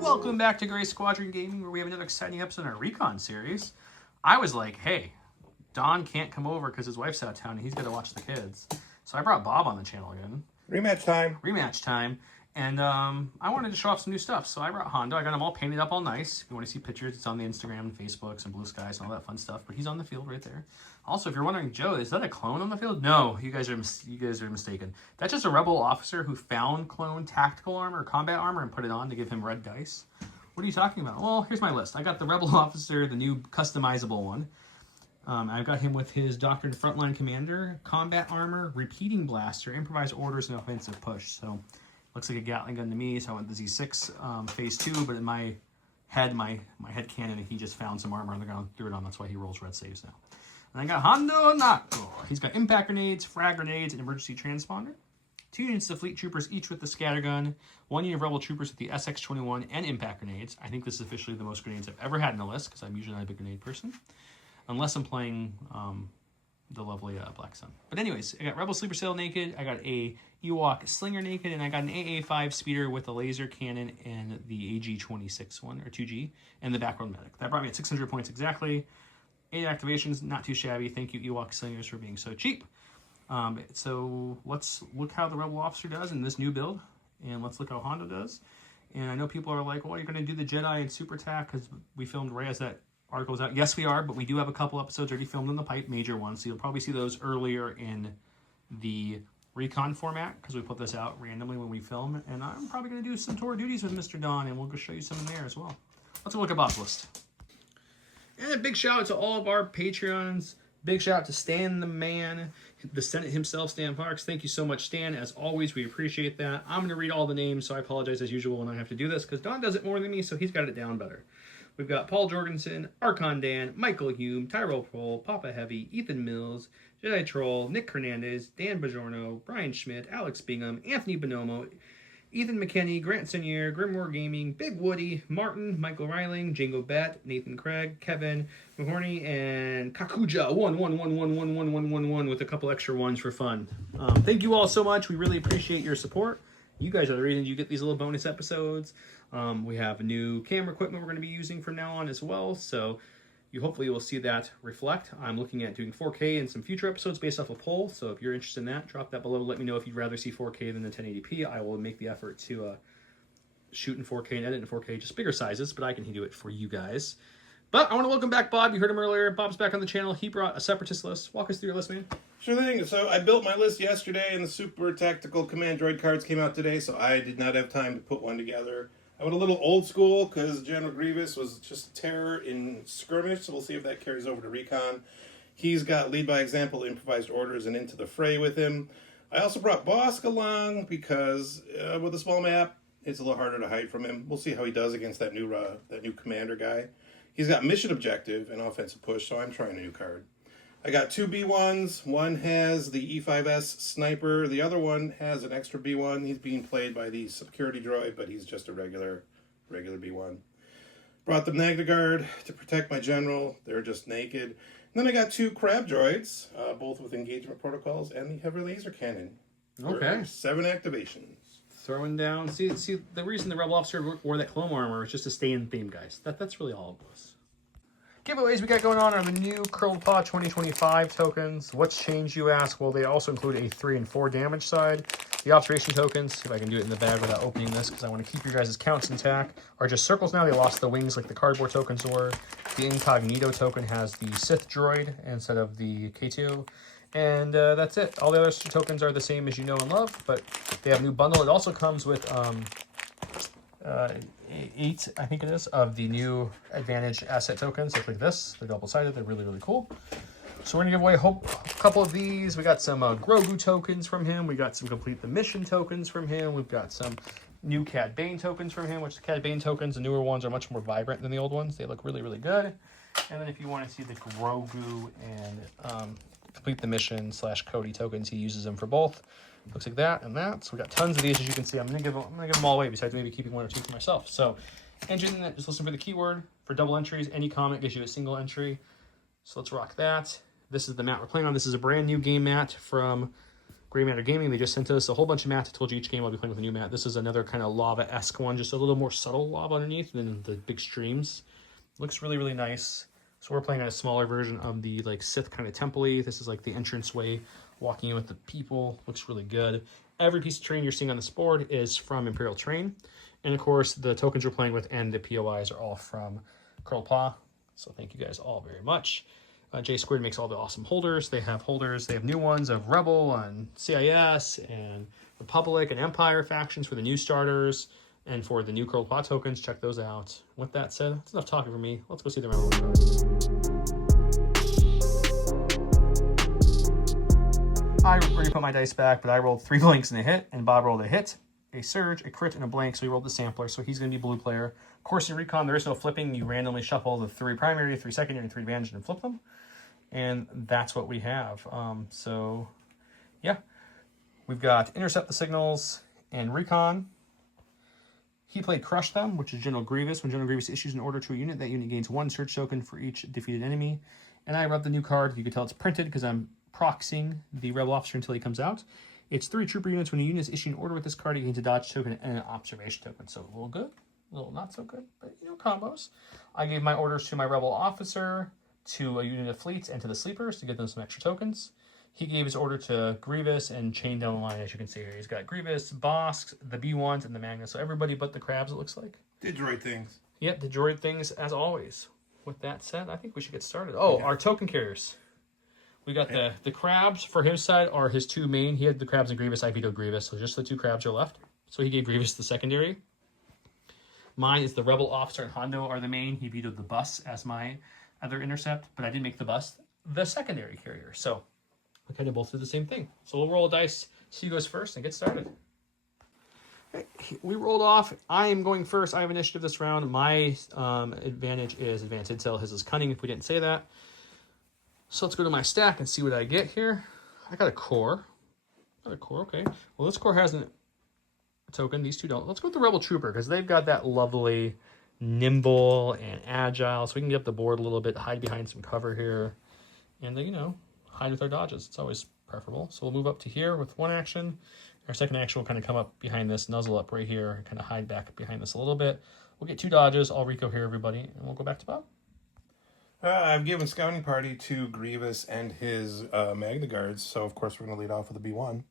Welcome back to Gray Squadron Gaming, where we have another exciting episode in our Recon series. I was like, hey, Don can't come over because his wife's out of town and he's got to watch the kids. So I brought Bob on the channel again. Rematch time. Rematch time. And I wanted to show off some new stuff. So I brought Hondo. I got him all painted up all nice. If you want to see pictures, it's on the Instagram and Facebooks and Blue Skies and all that fun stuff. But he's on the field right there. Also, if you're wondering, Joe, is that a clone on the field? No, you guys are mistaken. That's just a rebel officer who found clone tactical armor or combat armor and put it on to give him red dice. What are you talking about? Well, here's my list. I got the rebel officer, the new customizable one. I've got him with his Doctrine Frontline Commander, combat armor, repeating blaster, improvised orders, and offensive push. So, looks like a Gatling gun to me. So I went the Z6 phase 2, but in my head, my head cannon, he just found some armor on the ground, threw it on. That's why he rolls red saves now. And I got Hondo Nako. He's got impact grenades, frag grenades, and emergency transponder. 2 units of fleet troopers, each with the scattergun. 1 unit of rebel troopers with the SX-21 and impact grenades. I think this is officially the most grenades I've ever had in a list, because I'm usually not a big grenade person. Unless I'm playing the lovely Black Sun. But anyways, I got Rebel Sleeper Cell naked, I got a Ewok Slinger naked, and I got an AA-5 speeder with a laser cannon and the AG-26 one, or 2G, and the background medic. That brought me at 600 points exactly. 8 activations, not too shabby. Thank you, Ewok Slingers, for being so cheap. So let's look how the Rebel Officer does in this new build, and let's look how Hondo does. And I know people are like, well, you're going to do the Jedi and Super Attack because we filmed right as that article's out. Yes, we are, but we do have a couple episodes already filmed in the pipe, major ones, so you'll probably see those earlier in the Recon format because we put this out randomly when we film. And I'm probably going to do some tour duties with Mr. Don, and we'll go show you some in there as well. Let's go look at Bob's list. And a big shout out to all of our Patreons. Big shout out to Stan the Man, the Senate himself, Stan Parks. Thank you so much, Stan. As always, we appreciate that. I'm going to read all the names, so I apologize as usual when I have to do this, because Don does it more than me, so he's got it down better. We've got Paul Jorgensen, Archon Dan, Michael Hume, Tyrell Prohl, Papa Heavy, Ethan Mills, Jedi Troll, Nick Hernandez, Dan Bajorno, Brian Schmidt, Alex Bingham, Anthony Bonomo, Ethan McKinney, Grant Senior, Grimoire Gaming, Big Woody, Martin, Michael Reiling, Django Bet, Nathan Craig, Kevin Mahorny, and Kakuja 111111111 with a couple extra ones for fun. Thank you all so much. We really appreciate your support. You guys are the reason you get these little bonus episodes. We have new camera equipment we're going to be using from now on as well, so you hopefully will see that reflect. I'm looking at doing 4K in some future episodes based off a poll, so if you're interested in that, drop that below. Let me know if you'd rather see 4K than the 1080p. I will make the effort to shoot in 4K and edit in 4K, just bigger sizes, but I can do it for you guys. But I want to welcome back Bob. You heard him earlier. Bob's back on the channel. He brought a Separatist list. Walk us through your list, man. Sure thing. So I built my list yesterday, and the Super Tactical Command Droid cards came out today, so I did not have time to put one together. I went a little old school because General Grievous was just terror in skirmish, so we'll see if that carries over to Recon. He's got lead by example, improvised orders, and into the fray with him. I also brought Bosk along because with a small map, it's a little harder to hide from him. We'll see how he does against that new commander guy. He's got mission objective and offensive push, so I'm trying a new card. I got 2 B1s. One has the E5S sniper. The other one has an extra B1. He's being played by the security droid, but he's just a regular B1. Brought the Magna Guard to protect my general. They're just naked. And then I got 2 crab droids, both with engagement protocols and the heavy laser cannon. Okay. 7 activations. Throwing down. See, the reason the Rebel Officer wore that clone armor is just to stay in theme, guys. That's really all it was. Giveaways we got going on are the new Curled Paw 2025 tokens. What's changed, you ask? Well, they also include a 3 and 4 damage side. The observation tokens, see if I can do it in the bag without opening this, because I want to keep your guys' counts intact, are just circles now. They lost the wings like the cardboard tokens were. The Incognito token has the Sith droid instead of the K2. And that's it. All the other tokens are the same as you know and love, but they have a new bundle. It also comes with 8, I think it is, of the new Advantage asset tokens. Look like this. They're double-sided. They're really, really cool. So we're going to give away a couple of these. We got some Grogu tokens from him. We got some Complete the Mission tokens from him. We've got some new Cad Bane tokens from him, which the Cad Bane tokens, the newer ones, are much more vibrant than the old ones. They look really, really good. And then if you want to see the Grogu and Complete the Mission / Cody tokens, he uses them for both. Looks like that and that. So we got tons of these, as you can see. I'm gonna give them all away, besides maybe keeping 1 or 2 for myself. So engine that, just listen for the keyword. For double entries, any comment gives you a single entry. So let's rock that. This is the mat we're playing on. This is a brand new game mat from Gray Matter Gaming, they just sent us a whole bunch of mats. I told you each game I'll be playing with a new mat. This is another kind of lava-esque one, just a little more subtle lava underneath than the big streams. Looks really, really nice. So we're playing on a smaller version of the like Sith kind of temple-y. This is like the entrance way, walking in with the people. Looks really good. Every piece of terrain you're seeing on this board is from Imperial Terrain. And of course, the tokens we're playing with and the POIs are all from Curl Paw. So thank you guys all very much. J Squared makes all the awesome holders. They have new ones of Rebel and CIS and Republic and Empire factions for the new starters and for the new Curl Paw tokens. Check those out. With that said, that's enough talking for me. Let's go see the Rebel cards. I already put my dice back, but I rolled 3 blanks and a hit, and Bob rolled a hit, a surge, a crit, and a blank, so he rolled the sampler, so he's going to be blue player. Of course, in Recon, there is no flipping. You randomly shuffle the 3 primary, 3 secondary, and 3 advantage and flip them. And that's what we have. So, yeah. We've got Intercept the Signals and Recon. He played Crush Them, which is General Grievous. When General Grievous issues an order to a unit, that unit gains 1 search token for each defeated enemy. And I rubbed the new card. You can tell it's printed because I'm proxying the Rebel Officer until he comes out. It's 3 trooper units. When a unit is issuing an order with this card, it gains a dodge token and an observation token. So a little good, a little not so good, but combos. I gave my orders to my Rebel Officer, to a unit of fleets, and to the sleepers to give them some extra tokens. He gave his order to Grievous and chain down the line, as you can see here. He's got Grievous, Bossk, the B1s, and the Magnus. So everybody but the crabs, it looks like. Did droid things. Yep, the droid things as always. With that said, I think we should get started. Oh, our token carriers. We got the crabs for his side are his 2 main. He had the crabs and Grievous. I vetoed Grievous, so just the 2 crabs are left. So he gave Grievous the secondary. Mine is the Rebel Officer and Hondo are the main. He vetoed the bus as my other intercept, but I did make the bus the secondary carrier. So we kind of both did the same thing. So we'll roll a dice, see who goes first, and get started. Okay, we rolled off. I am going first. I have initiative this round. My advantage is advanced intel. His is cunning, if we didn't say that. So let's go to my stack and see what I get here. I got a core. Okay. Well, this core has a token. These 2 don't. Let's go with the Rebel Trooper, because they've got that lovely nimble and agile, so we can get up the board a little bit, hide behind some cover here, and then, hide with our dodges. It's always preferable. So we'll move up to here with 1 action. Our second action will kind of come up behind this, nuzzle up right here, and kind of hide back behind this a little bit. We'll get 2 dodges. I'll Rico here, everybody, and we'll go back to Bob. I've given Scouting Party to Grievous and his Magna Guards, so of course we're going to lead off with the B1.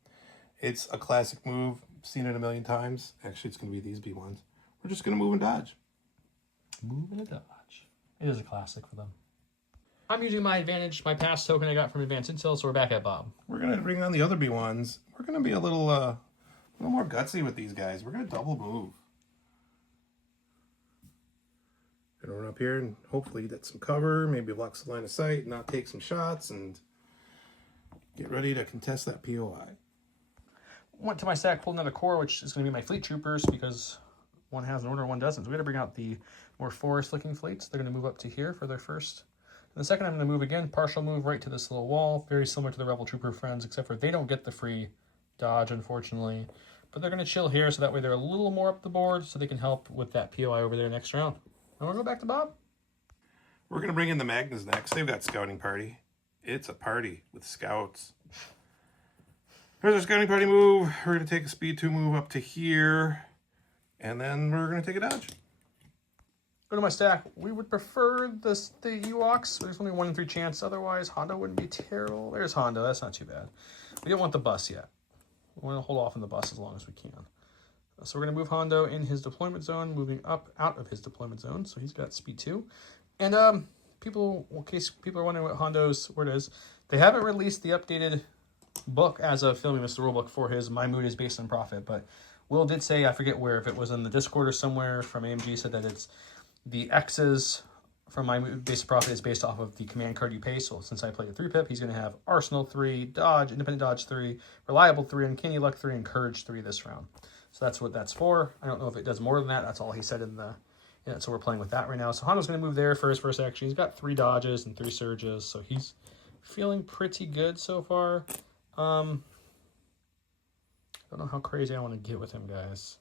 It's a classic move. Seen it a million times. Actually, it's going to be these B1s. We're just going to move and dodge. Move and a dodge. It is a classic for them. I'm using my advantage, my pass token I got from Advanced Intel, so we're back at Bob. We're going to bring on the other B1s. We're going to be a little more gutsy with these guys. We're going to double move. Going to run up here and hopefully get some cover, maybe block the line of sight, not take some shots, and get ready to contest that POI. Went to my stack, pulled another core, which is going to be my fleet troopers, because one has an order, one doesn't. So we got to bring out the more forest-looking fleets. They're going to move up to here for their first. And the second, I'm going to move again, partial move right to this little wall, very similar to the Rebel Trooper friends, except for they don't get the free dodge, unfortunately. But they're going to chill here, so that way they're a little more up the board, so they can help with that POI over there next round. And we'll go back to Bob. We're going to bring in the Magnus next. They've got Scouting Party. It's a party with scouts. Here's our Scouting Party move. We're going to take a speed 2 move up to here. And then we're going to take a dodge. Go to my stack. We would prefer the Ewoks. There's only 1 in 3 chance. Otherwise, Hondo wouldn't be terrible. There's Hondo. That's not too bad. We don't want the bus yet. We're going to hold off on the bus as long as we can. So we're going to move Hondo in his deployment zone, moving up out of his deployment zone. So he's got speed 2. And in case people are wondering where it is, they haven't released the updated book as of filming this rulebook for his My Mood is Based on Profit. But Will did say, I forget where, if it was in the Discord or somewhere from AMG, said that it's the X's from My Mood Based on Profit is based off of the command card you pay. So since I played a 3-pip, he's going to have Arsenal 3, Dodge, Independent Dodge 3, Reliable 3, Uncanny Luck 3, and Courage 3 this round. So that's what that's for. I don't know if it does more than that. That's all he said in it. So we're playing with that right now. So Hondo's going to move there for his first action. He's got 3 dodges and 3 surges. So he's feeling pretty good so far. I don't know how crazy I want to get with him, guys.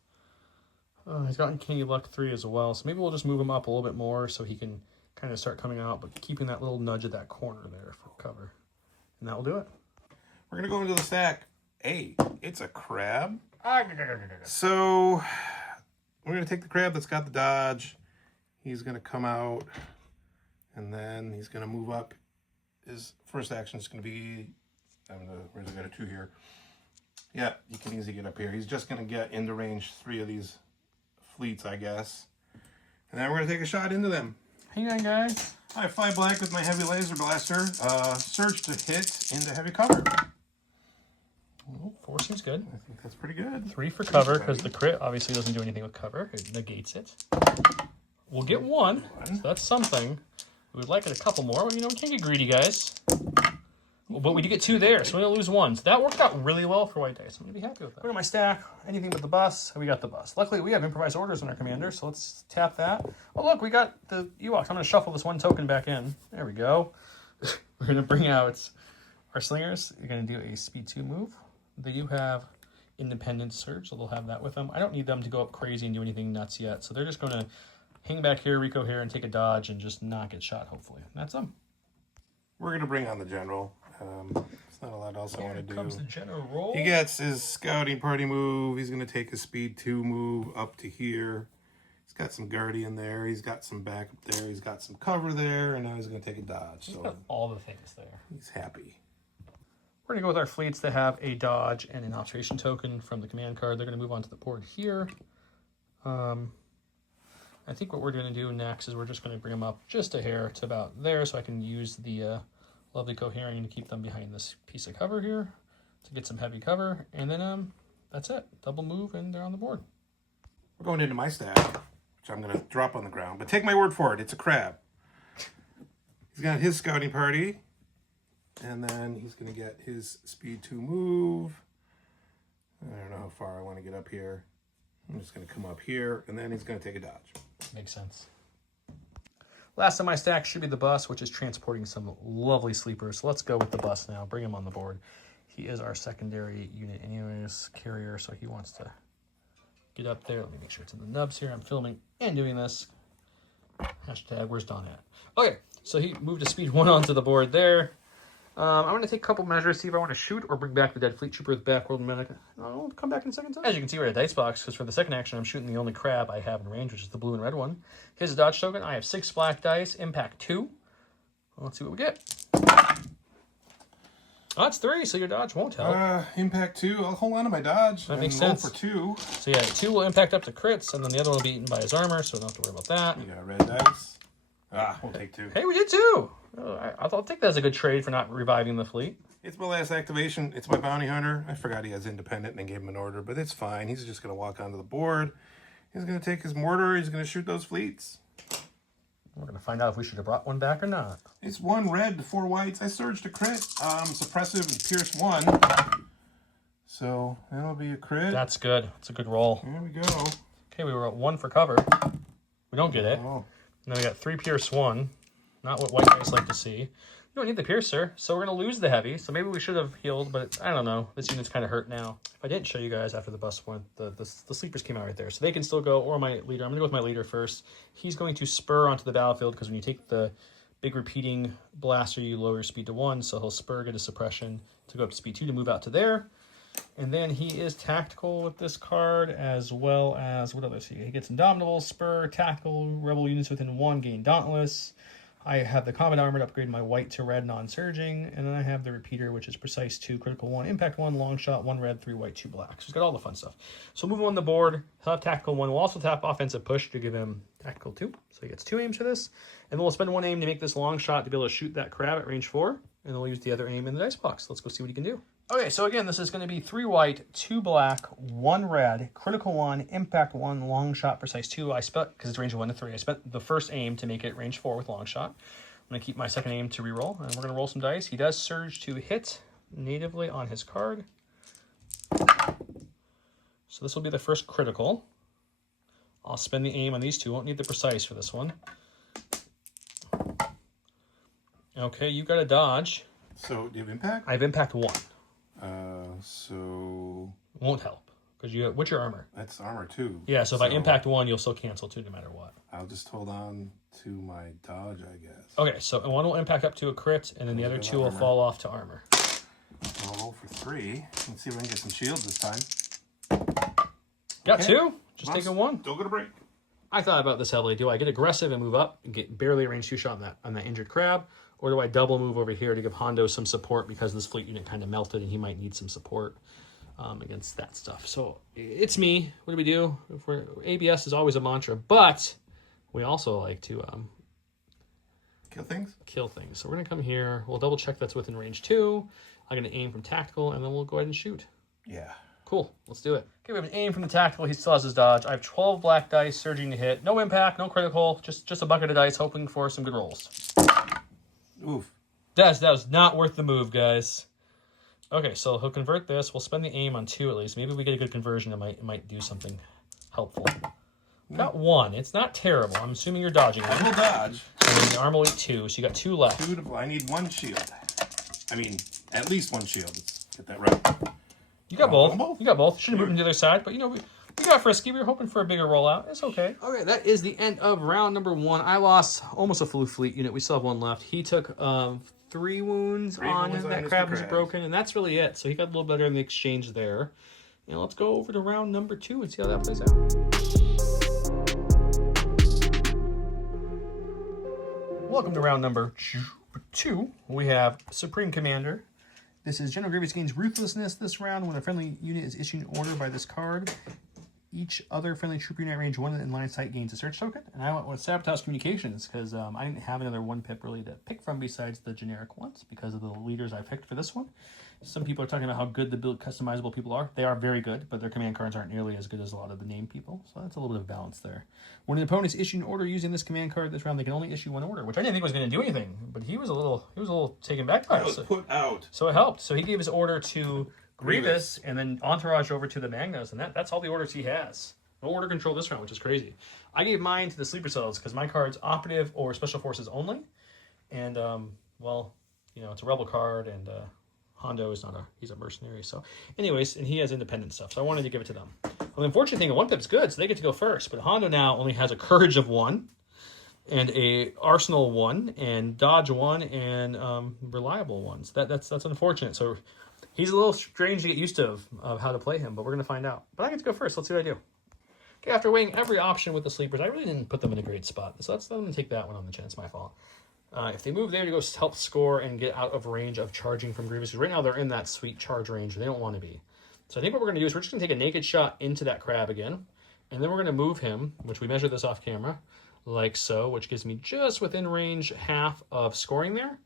He's got Uncanny Luck 3 as well. So maybe we'll just move him up a little bit more so he can kind of start coming out, but keeping that little nudge at that corner there for cover. And that will do it. We're going to go into the stack. Hey, it's a crab. So we're going to take the crab that's got the dodge. He's going to come out, and then he's going to move up. His first action is going to be, where's I got a 2 here? Yeah, you can easily get up here. He's just going to get into range 3 of these fleets, I guess. And then we're going to take a shot into them. Hang on, guys. I fly black with my heavy laser blaster. Surge to hit into heavy cover. Oh, 4 seems good. I think that's pretty good. 3 for cover, because the crit obviously doesn't do anything with cover. It negates it. We'll get 1, so that's something. We'd like it a couple more. You know, we can't get greedy, guys. Well, but we did get 2 there, so we're going to lose 1. So that worked out really well for white dice. I'm going to be happy with that. Look at my stack. Anything but the bus. We got the bus. Luckily, we have improvised orders on our commander, so let's tap that. Oh, look, we got the Ewoks. I'm going to shuffle this 1 token back in. There we go. We're going to bring out our slingers. You're going to do a speed 2 move. They do have independent surge, so they'll have that with them. I don't need them to go up crazy and do anything nuts yet, so they're just going to hang back here, Rico here, and take a dodge and just not get shot, hopefully. And that's them. We're going to bring on the general. There's not a lot else I want to do. Here comes the general. He gets his scouting party move. He's going to take his speed 2 move up to here. He's got some guardian there. He's got some back up there. He's got some cover there. And now he's going to take a dodge. He's got all the things there. He's happy. We're going to go with our fleets that have a dodge and an observation token from the command card. They're going to move on to the board here. I think what we're going to do next is we're just going to bring them up just a hair to about there so I can use the lovely cohering to keep them behind this piece of cover here to get some heavy cover. And then that's it. Double move and they're on the board. We're going into my stack, which I'm going to drop on the ground. But take my word for it, it's a crab. He's got his scouting party. And then he's going to get his speed 2 move. I don't know how far I want to get up here. I'm just going to come up here, and then he's going to take a dodge. Makes sense. Last on my stack should be the bus, which is transporting some lovely sleepers. So let's go with the bus now. Bring him on the board. He is our secondary unit anyways, carrier, so he wants to get up there. Let me make sure it's in the nubs here. I'm filming and doing this. Hashtag, where's Don at? Okay, so he moved a speed 1 onto the board there. I'm going to take a couple measures, see if I want to shoot or bring back the dead fleet trooper with backworld medic. I'll come back in a second. As you can see, we're at a dice box, because for the second action, I'm shooting the only crab I have in range, which is the blue and red one. Here's a dodge token. I have 6 black dice, impact 2. Well, let's see what we get. Oh, that's 3, so your dodge won't help. Impact 2. I'll hold on to my dodge. That makes sense. Roll for 2. So yeah, 2 will impact up to crits, and then the other one will be eaten by his armor, so we don't have to worry about that. You got red dice. We'll take 2. Hey, we did 2! I'll take that as a good trade for not reviving the fleet. It's my last activation. It's my bounty hunter. I forgot he has independent and I gave him an order, but it's fine. He's just going to walk onto the board. He's going to take his mortar. He's going to shoot those fleets. We're going to find out if we should have brought one back or not. It's 1 red, 4 whites. I surged a crit. Suppressive and pierce 1. So that'll be a crit. That's good. That's a good roll. There we go. Okay, we were at 1 for cover. We don't get it. Oh. And then we got 3 pierce 1. Not what white guys like to see. You don't need the piercer, so we're going to lose the heavy. So maybe we should have healed, but I don't know. This unit's kind of hurt now. If I didn't show you guys after the bus went, the sleepers came out right there. So they can still go, or my leader. I'm going to go with my leader first. He's going to spur onto the battlefield, because when you take the big repeating blaster, you lower your speed to 1. So he'll spur, get a suppression to go up to speed 2 to move out to there. And then he is tactical with this card, as well as, what other see? He gets Indomitable, Spur, Tactical, Rebel units within 1 gain Dauntless. I have the combat armor to upgrade my white to red non-surging, and then I have the repeater, which is precise 2, critical 1, impact 1, long shot, 1 red, 3 white, 2 black. So he's got all the fun stuff. So move him on the board. He'll have tactical 1. We'll also tap offensive push to give him tactical 2. So he gets 2 aims for this. And then we'll spend 1 aim to make this long shot to be able to shoot that crab at range 4. And then we'll use the other aim in the dice box. Let's go see what he can do. Okay, so again, this is going to be 3 white, 2 black, 1 red, critical 1, impact 1, long shot, precise 2. I spent, because it's range 1 to 3, I spent the first aim to make it range 4 with long shot. I'm going to keep my second aim to reroll, and we're going to roll some dice. He does surge to hit natively on his card. So this will be the first critical. I'll spend the aim on these 2. Won't need the precise for this one. Okay, you got a dodge. So do you have impact? I have impact 1. So Won't help. Because you, what's your armor? that's armor 2. Yeah, so if I impact 1, you'll still cancel 2 no matter what. I'll just hold on to my dodge, I guess. Okay, so 1 will impact up to a crit, and then the other 2 will fall off to armor. I'll roll for 3. Let's see if I can get some shields this time. Got Okay. 2. Just taking 1. Don't get a break. I thought about this heavily. Do I get aggressive and move up and get barely a range 2 shot on that injured crab? Or do I double move over here to give Hondo some support because this fleet unit kind of melted and he might need some support against that stuff? So it's me. What do we do? ABS is always a mantra, but we also like to kill things. So we're going to come here. We'll double check that's within range 2. I'm going to aim from tactical, and then we'll go ahead and shoot. Yeah. Cool. Let's do it. Okay, we have an aim from the tactical. He still has his dodge. I have 12 black dice surging to hit. No impact, no critical. Just a bucket of dice, hoping for some good rolls. Oof. That was not worth the move, guys. Okay, so he'll convert this. We'll spend the aim on 2 at least. Maybe we get a good conversion. It might do something helpful. Got 1. It's not terrible. I'm assuming you're dodging. I will dodge. And then the armor weight 2, so you got 2 left. 2 to, I need 1 shield. I mean, at least 1 shield. Let's get that right. You got both. You got both. Should have moved to the other side, but you know, we got frisky. We were hoping for a bigger rollout. It's okay. Okay, that is the end of round number 1. I lost almost a full fleet unit. We still have 1 left. He took 3 wounds on that crab was broken, and that's really it. So he got a little better in the exchange there. And let's go over to round number 2 and see how that plays out. Welcome to round number 2. We have Supreme Commander. This is General Grievous gains Ruthlessness this round when a friendly unit is issued an order by this card. Each other friendly troop unit at range 1 in line of sight gains a search token. And I went with Sabotage Communications because I didn't have another 1-pip really to pick from besides the generic ones because of the leaders I picked for this one. Some people are talking about how good the build customizable people are. They are very good, but their command cards aren't nearly as good as a lot of the name people. So that's a little bit of balance there. When an opponent is issued an order using this command card this round, they can only issue 1 order, which I didn't think was going to do anything. But he was a little taken back by it. I was put out. So it helped. So he gave his order to Grievous and then entourage over to the Magnas, and that's all the orders he has. No order control this round, which is crazy. I gave mine to the Sleeper Cells because my card's operative or special forces only. And, well, you know, it's a rebel card, and Hondo is he's a mercenary. So, anyways, and he has independent stuff, so I wanted to give it to them. Well, the unfortunate thing, a 1-pip's good, so they get to go first. But Hondo now only has a Courage of 1, and a Arsenal 1, and Dodge 1, and Reliable 1. So that's unfortunate. So he's a little strange to get used to of how to play him, but we're going to find out. But I get to go first. Let's see what I do. Okay, after weighing every option with the Sleepers, I really didn't put them in a great spot. So I'm going to take that one on the chin. It's my fault. If they move there to go help score and get out of range of charging from Grievous, because right now they're in that sweet charge range and they don't want to be. So I think what we're going to do is we're just going to take a naked shot into that crab again, and then we're going to move him, which we measured this off camera, like so, which gives me just within range half of scoring there,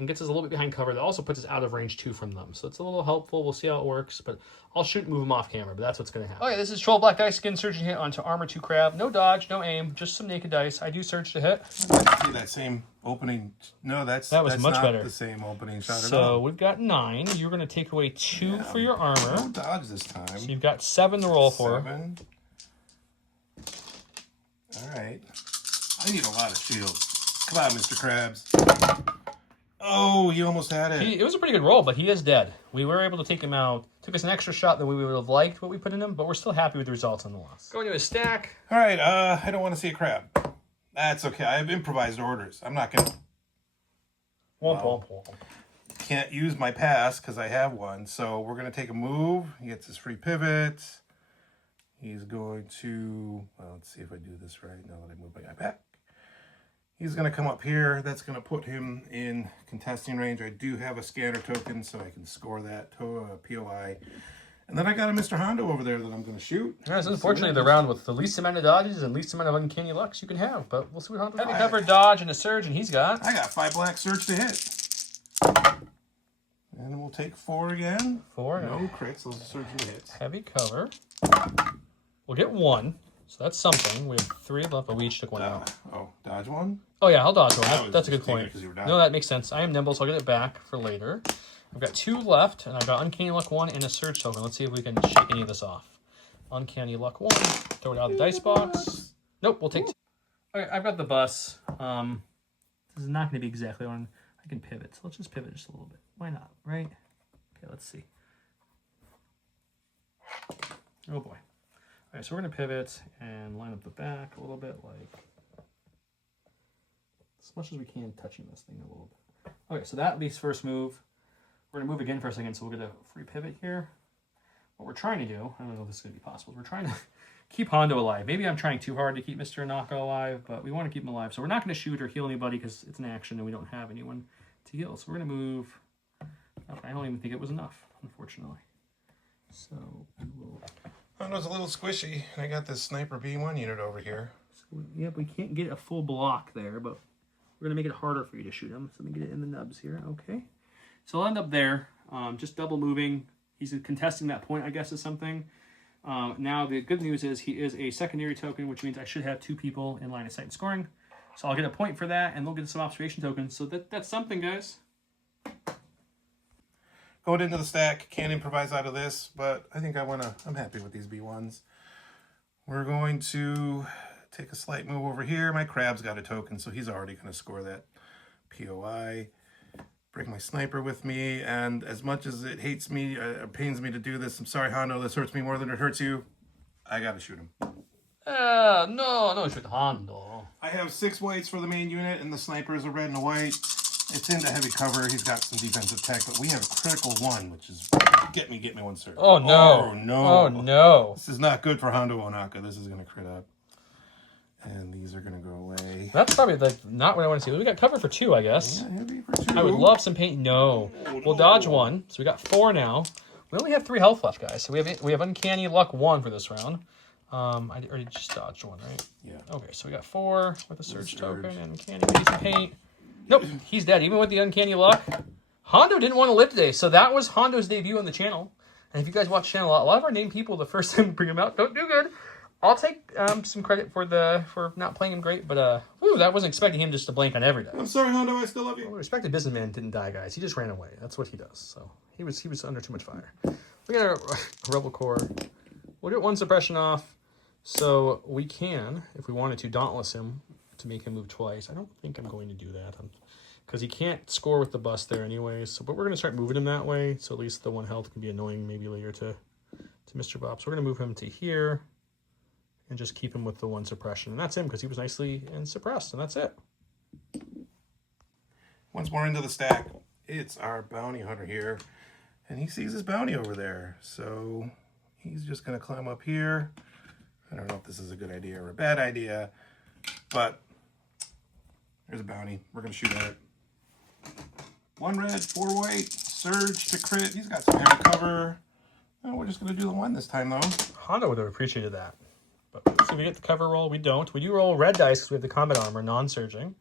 and gets us a little bit behind cover. That also puts us out of range 2 from them. So it's a little helpful. We'll see how it works, but I'll shoot and move him off camera, but that's what's going to happen. Okay, this is 12 black dice, skin surging hit onto armor 2 crab. No dodge, no aim, just some naked dice. I do surge to hit. See that same opening? No, that's much not better. The same opening shot at all. So we've got 9. You're going to take away 2 for your armor. No dodge this time. So you've got 7 to roll for. 7. All right. I need a lot of shields. Come on, Mr. Krabs. Oh, he almost had it. It was a pretty good roll, but he is dead. We were able to take him out. Took us an extra shot than we would have liked what we put in him, but we're still happy with the results on the loss. Going to his stack. All right, I don't want to see a crab. That's okay. I have improvised orders. I'm not going to... Can't use my pass because I have one. So we're going to take a move. He gets his free pivot. He's going to... Well, let's see if I do this right now that I move my guy back. He's going to come up here. That's going to put him in contesting range. I do have a scanner token, so I can score that POI. And then I got a Mr. Hondo over there that I'm going to shoot. That's unfortunately the round with the least amount of dodges and least amount of uncanny lucks you can have. But we'll see what Hondo has. Heavy cover, dodge, and a surge, and he's got... I got 5 black surge to hit. And we'll take 4 again. 4. No crits. Those are surging hits. Heavy cover. We'll get 1. So that's something. We have 3 left, but we each took 1 out. Oh, dodge 1? Oh, yeah, I'll dodge 1. That's a good point. You were No, that makes sense. I am nimble, so I'll get it back for later. I've got 2 left, and I've got Uncanny Luck 1 and a Surge token. Let's see if we can shake any of this off. Uncanny Luck 1. Throw it out of the dice box. Nope, we'll take 2. All right, I've got the bus. This is not going to be exactly one. I can pivot, so let's just pivot just a little bit. Why not, right? Okay, let's see. Oh, boy. All right, so we're going to pivot and line up the back a little bit, like as much as we can, touching this thing a little bit. Okay, so that leaves first move. We're going to move again for a second, so we'll get a free pivot here. What we're trying to do, I don't know if this is going to be possible, we're trying to keep Hondo alive. Maybe I'm trying too hard to keep Mr. Anaka alive, but we want to keep him alive. So we're not going to shoot or heal anybody because it's an action and we don't have anyone to heal. So we're going to move. I don't even think it was enough, unfortunately. So we will... Hondo's a little squishy, and I got this Sniper B1 unit over here. So, yeah, we can't get a full block there, but we're going to make it harder for you to shoot him. So let me get it in the nubs here. Okay. So I'll end up there, just double moving. He's contesting that point, I guess, is something. Now, the good news is he is a secondary token, which means I should have 2 people in line of sight and scoring. So I'll get a point for that, and they'll get some observation tokens. So that's something, guys. Going into the stack, can't improvise out of this, but I think I'm happy with these B1s. We're going to take a slight move over here. My crab's got a token, so he's already going to score that POI. Bring my sniper with me, and as much as it pains me to do this, I'm sorry, Hondo, this hurts me more than it hurts you. I gotta shoot him. No, shoot Hondo. I have 6 whites for the main unit, and the sniper is a red and a white. It's into heavy cover. He's got some defensive tech, but we have a critical 1, which is get me 1 cert. Oh no! Oh no! Oh no! This is not good for Hondo Onaka. This is gonna crit up. And these are going to go away. That's probably not what I want to see. We got cover for 2, I guess. Yeah, heavy for 2. I would love some paint. No. We'll dodge 1. So we got 4 now. We only have 3 health left, guys. So we have Uncanny Luck 1 for this round. I already just dodged 1, right? Yeah. Okay, so we got 4 with a surge token and Uncanny. We need some paint. Nope, he's dead. Even with the Uncanny Luck. Hondo didn't want to live today. So that was Hondo's debut on the channel. And if you guys watch the channel, a lot of our named people, the first time we bring them out, don't do good. I'll take some credit for not playing him great, but that wasn't expecting him just to blank on every day. I'm sorry, Hondo, I still love you. Well, respected businessman didn't die, guys. He just ran away. That's what he does. So he was under too much fire. We got a Rebel Core. We'll get 1 suppression off, so we can, if we wanted to, dauntless him to make him move twice. I don't think I'm going to do that because he can't score with the bust there anyways. So, but we're going to start moving him that way, so at least the 1 health can be annoying maybe later to Mr. Bobb. So we're going to move him to here. And just keep him with the 1 suppression. And that's him, because he was nicely suppressed, and that's it. Once more into the stack, it's our bounty hunter here. And he sees his bounty over there. So he's just going to climb up here. I don't know if this is a good idea or a bad idea. But there's a bounty. We're going to shoot at it. 1 red, 4 white. Surge to crit. He's got some heavy cover. Oh, we're just going to do the 1 this time, though. Hondo would have appreciated that. But so we get the cover roll. We don't. We do roll red dice because we have the combat armor, non-surging.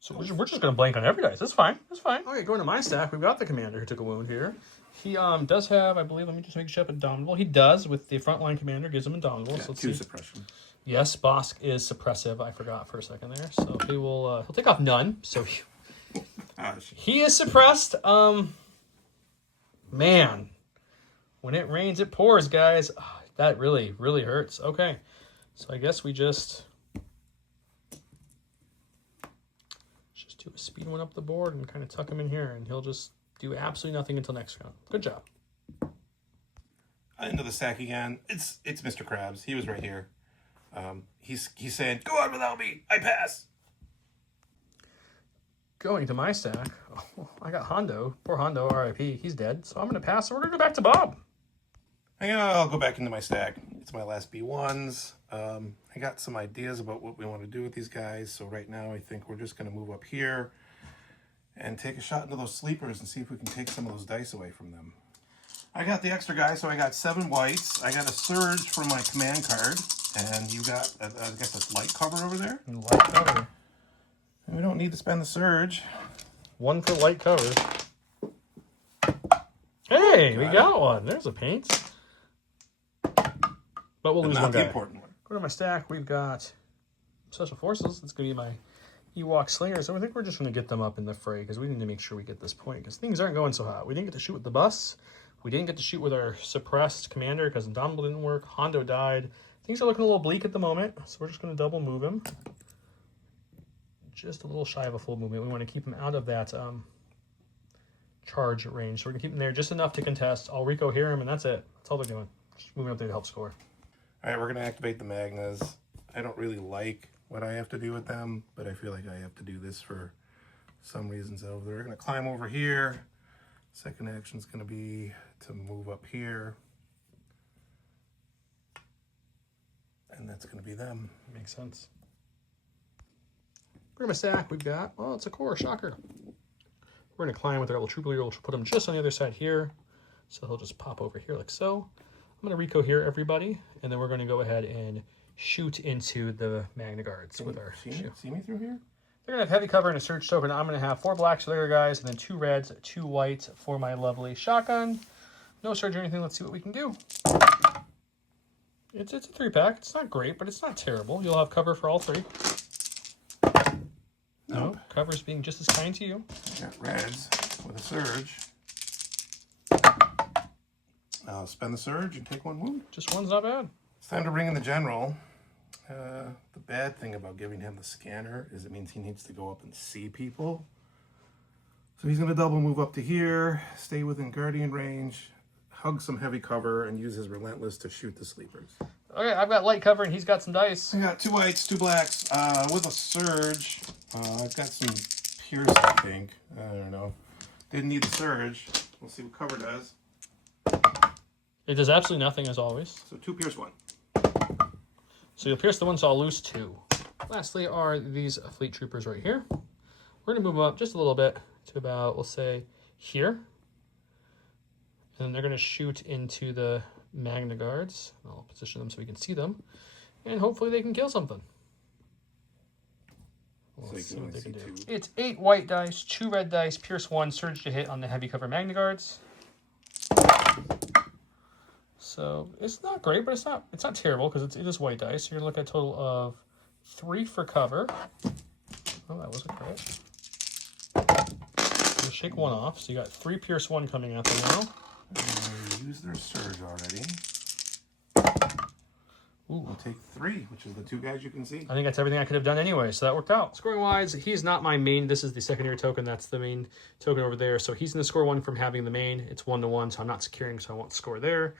So we're just going to blank on every dice. That's fine. That's fine. Okay, going to my stack, we've got the commander who took a wound here. He does have, I believe, let me just make sure, Indomitable. He does, with the frontline commander, gives him Indomitable. Yeah, so let's 2 see. suppression. Yes, Bosk is suppressive. I forgot for a second there. So he will, he'll take off none. So he is suppressed. Man, when it rains, it pours, guys. That really, really hurts. Okay, so I guess we just do a speed 1 up the board and kind of tuck him in here, and he'll just do absolutely nothing until next round. Good job. Into the stack again. It's Mr. Krabs. He was right here. He's saying, "Go on without me. I pass." Going to my stack. Oh, I got Hondo. Poor Hondo, R.I.P. He's dead. So I'm going to pass. So we're going to go back to Bobb. I'll go back into my stack. It's my last B1s. I got some ideas about what we want to do with these guys. So right now I think we're just going to move up here and take a shot into those sleepers and see if we can take some of those dice away from them. I got the extra guy, so I got 7 whites. I got a surge from my command card. And you got, I guess that's light cover over there? Light cover. And we don't need to spend the surge. 1 for light cover. Hey, we got 1. There's a paint. But we'll lose 1 guy. Important one. Go to my stack. We've got Special Forces. It's going to be my Ewok Slingers. So I think we're just going to get them up in the fray because we need to make sure we get this point because things aren't going so hot. We didn't get to shoot with the bus. We didn't get to shoot with our suppressed commander because Indomitable didn't work. Hondo died. Things are looking a little bleak at the moment, so we're just going to double move him. Just a little shy of a full movement. We want to keep him out of that charge range. So we're going to keep him there just enough to contest. I'll Rico hear him, and that's it. That's all they're doing. Just moving up there to help score. All right, we're going to activate the Magnas. I don't really like what I have to do with them, but I feel like I have to do this for some reasons over there. We're going to climb over here. Second action is going to be to move up here. And that's going to be them. Makes sense. Grimace stack, we've got, well, it's a core, shocker. We're going to climb with our little trooper leader. We'll put him just on the other side here. So he'll just pop over here like so. I'm going to Recon here, everybody. And then we're going to go ahead and shoot into the Magna Guards with our shoe. See me through here? They're going to have heavy cover and a surge token. I'm going to have 4 blacks for the other guys, and then 2 reds, 2 whites for my lovely shotgun. No surge or anything. Let's see what we can do. It's a 3-pack. It's not great, but it's not terrible. You'll have cover for all 3. Nope. No, cover's being just as kind to you. Got reds with a surge. I'll spend the surge and take 1 wound. Just one's not bad. It's time to bring in the general. The bad thing about giving him the scanner is it means he needs to go up and see people. So he's going to double move up to here, stay within guardian range, hug some heavy cover, and use his relentless to shoot the sleepers. Okay, I've got light cover and he's got some dice. I got 2 whites, 2 blacks. With a surge, I've got some pierce, I think. I don't know. Didn't need the surge. We'll see what cover does. It does absolutely nothing as always. So 2 pierce 1. So you'll pierce the one, so I'll lose 2. Lastly are these fleet troopers right here. We're going to move them up just a little bit to about, we'll say, here. And then they're going to shoot into the Magna Guards. I'll position them so we can see them. And hopefully they can kill something. Let's see what they can do. It's 8 white dice, 2 red dice, pierce 1, surge to hit on the heavy cover Magna Guards. So it's not great, but it's not terrible because it is white dice. So you're going to look at a total of 3 for cover. Oh, that wasn't great. We'll shake 1 off. So you got 3 pierce 1 coming out there now. They used their surge already. Ooh. We'll take 3, which is the 2 guys you can see. I think that's everything I could have done anyway, so that worked out. Scoring wise, he's not my main. This is the secondary token. That's the main token over there. So he's going to score 1 from having the main. It's 1-to-1, so I'm not securing, so I won't score there.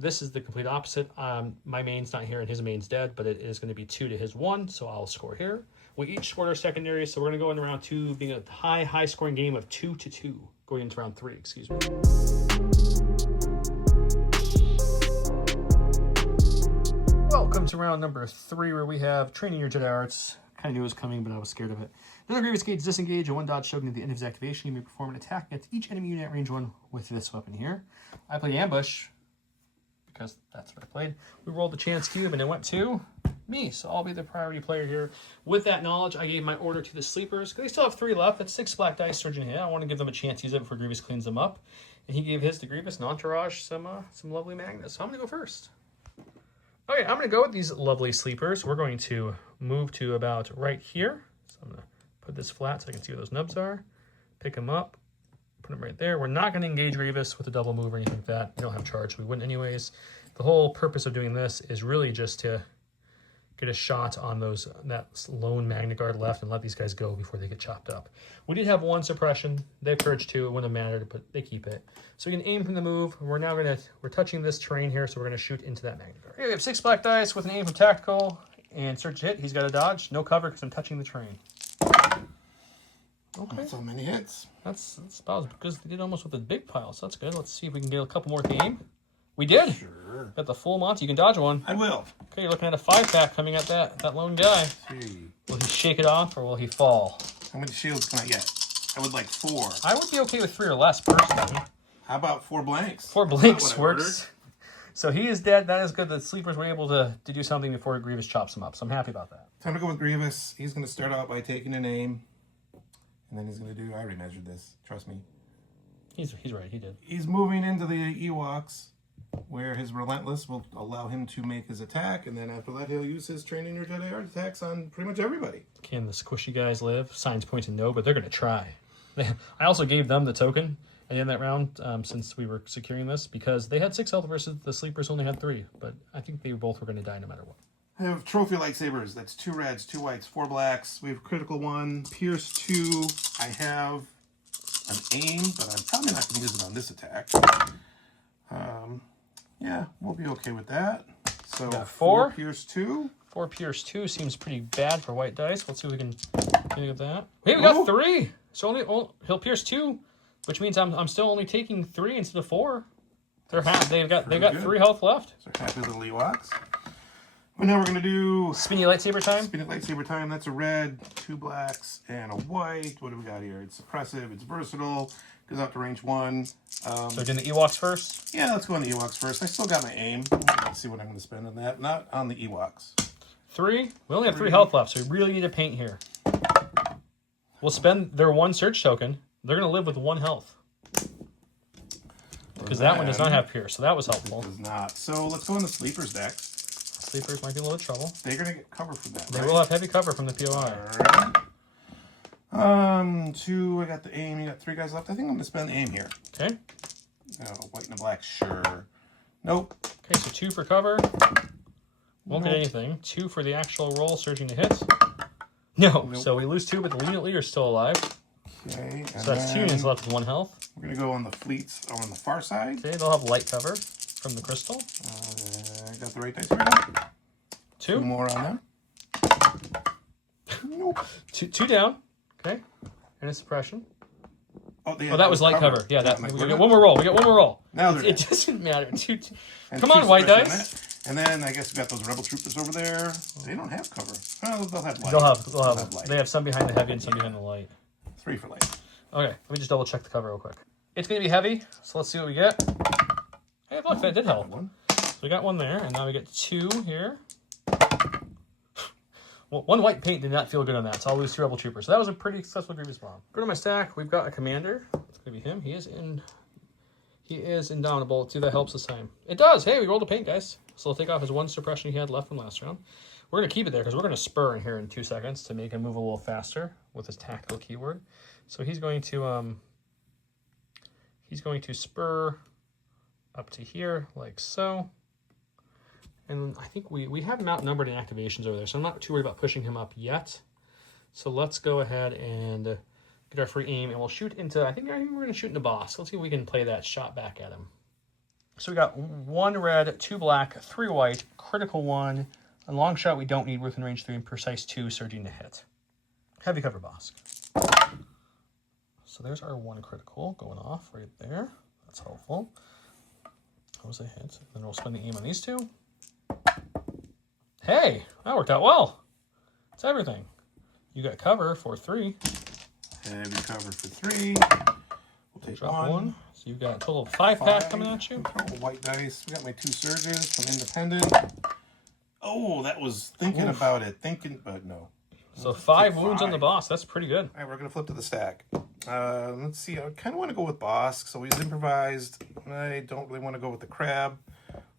This is the complete opposite. My main's not here and his main's dead, but it is going to be 2 to his 1, so I'll score here. We each scored our secondary, so we're going to go into round 2, being a high scoring game of 2-2, going into round 3, excuse me. Welcome to round number 3, where we have Training Your Jedi Arts. Kind of knew it was coming, but I was scared of it. Another Grievous Gauge disengage, a 1 dodge token at the end of his activation. You may perform an attack against each enemy unit at range 1 with this weapon here. I play Ambush, because that's what I played. We rolled the chance cube, and it went to me, so I'll be the priority player here. With that knowledge, I gave my order to the sleepers. They still have 3 left. That's 6 black dice, surge and hit. I want to give them a chance to use it before Grievous cleans them up. And he gave his to Grievous, and Entourage some lovely magnets. So I'm going to go first. Okay, I'm going to go with these lovely sleepers. We're going to move to about right here. So I'm going to put this flat so I can see where those nubs are. Pick them up. Put them right there. We're not going to engage Grievous with a double move or anything like that. We don't have charge. We wouldn't anyways. The whole purpose of doing this is really just to get a shot on that lone Magna Guard left and let these guys go before they get chopped up. We did have 1 suppression. They have courage 2. It wouldn't have mattered, but they keep it. So we can aim from the move. We're touching this terrain here, so we're going to shoot into that Magna Guard. Okay, we have 6 black dice with an aim from tactical and surge to hit. He's got a dodge. No cover because I'm touching the terrain. Okay. Not so many hits. That's about because they did almost with a big pile, so that's good. Let's see if we can get a couple more at the aim. We did. Sure. Got the full Monty. You can dodge 1. I will. Okay, you're looking at a 5-pack coming at that lone guy. 3. Will he shake it off or will he fall? How many shields can I get? I would like 4. I would be okay with 3 or less personally. How about 4 blanks? 4 blanks works. So he is dead. That is good. The sleepers were able to do something before Grievous chops him up. So I'm happy about that. Time to go with Grievous. He's going to start out by taking an aim. And then he's going to do, I already measured this. Trust me. He's right. He did. He's moving into the Ewoks, where his Relentless will allow him to make his attack. And then after that, he'll use his Training Your Jedi Art attacks on pretty much everybody. Can the squishy guys live? Signs point to no, but they're going to try. I also gave them the token at the end of that round since we were securing this because they had 6 health versus the sleepers only had 3. But I think they both were going to die no matter what. I have trophy lightsabers. That's 2 reds, 2 whites, 4 blacks. We have critical 1, pierce 2. I have an aim, but I'm probably not going to use it on this attack. Yeah, we'll be okay with that. So 4 pierce 2. 4 pierce 2 seems pretty bad for white dice. Let's see if we can get that. Hey, we got 3. So he'll pierce 2. which means I'm still only taking 3 instead of 4. They've got good. 3 health left. So happy little Ewoks. Well, now we're gonna do Spinny lightsaber time. Spinny lightsaber time. That's a red, 2 blacks, and a white. What do we got here? It's suppressive. It's versatile. Goes out to range 1. So we're doing the Ewoks first. Yeah, let's go on the Ewoks first. I still got my aim. Let's see what I'm going to spend on that. Not on the Ewoks. 3. We only have 3 health left, so we really need to paint here. We'll spend their 1 search token. They're going to live with 1 health. Because that one does not have Pierce, so that was helpful. It does not. So let's go on the Sleepers deck. Sleepers might be a little trouble. They're going to get cover for that, They right? will have heavy cover from the POI. All right. 2, I got the aim. You got 3 guys left. I think I'm going to spend the aim here. Okay. White and a black, sure. Nope. Okay, so 2 for cover. Won't get anything. 2 for the actual roll, surging to hit. No, so we lose 2, but the lenient leader is still alive. Okay. So that's 2 units left with 1 health. We're going to go on the fleets on the far side. Okay, they'll have light cover from the crystal. I got the right dice right now. 2 more on them. Nope. 2 down. Okay. And a suppression. Oh, that was light cover. Yeah, that. Yeah, We get 1 more roll. We get 1 more roll. Now they're It dead. doesn't matter. And Come 2 on, white suppression dice. on that. And then I guess we got those rebel troopers over there. They don't have cover. Oh, they'll have light. They'll have light. They have some behind the heavy and some behind the light. 3 for light. Okay, let me just double check the cover real quick. It's going to be heavy, so let's see what we get. Hey, look, that did help. So we got 1 there, and now we get 2 here. Well, 1 white paint did not feel good on that, so I'll lose 2 rebel troopers. So that was a pretty successful Grievous bomb. Go to my stack. We've got a commander. It's going to be him. He is indomitable. Let's see if that helps this time. It does. Hey, we rolled a paint, guys. So I'll take off his 1 suppression he had left from last round. We're going to keep it there because we're going to spur in here in 2 seconds to make him move a little faster with his tactical keyword. So he's going to spur up to here like so. And I think we have him outnumbered in activations over there, so I'm not too worried about pushing him up yet. So let's go ahead and get our free aim, and we'll shoot into, I think we're going to shoot into boss. Let's see if we can play that shot back at him. So we got 1 red, 2 black, 3 white, critical 1. A long shot we don't need within range 3, and precise 2, surging to hit. Heavy cover boss. So there's our 1 critical going off right there. That's helpful. That was a hit. Then we'll spend the aim on these 2. Hey, that worked out well. It's everything. You got cover for 3. Heavy cover for 3. We'll take Drop 1. So you've got a total of 5 pack coming at you. Couple white dice. We got my 2 surges from independent. Oh, that was thinking about it. But no. So 5 wounds on the boss. That's pretty good. All right, we're going to flip to the stack. Let's see. I kind of want to go with boss, so he's improvised. I don't really want to go with the crab.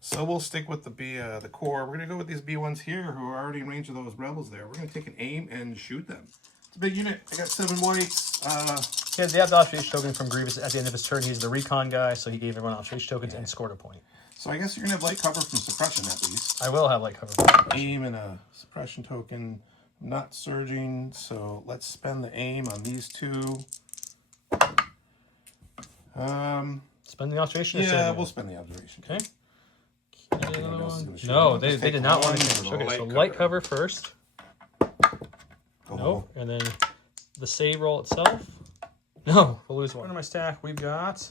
So we'll stick with the core. We're going to go with these B1s here who are already in range of those rebels there. We're going to take an aim and shoot them. It's a big unit. I got 7 whites. He has the observation token from Grievous at the end of his turn. He's the Recon guy, so he gave everyone observation tokens and scored a point. So I guess you're going to have light cover from suppression at least. I will have light cover. Aim and a suppression token. Not surging, so let's spend the aim on these 2. Spend the observation? Yeah, we'll spend the observation. Okay. Shoot. No, they Just take did not want to one change. for the Okay, so light light cover first. Go Nope. And then the save roll itself. No, we'll lose 1. In my stack, we've got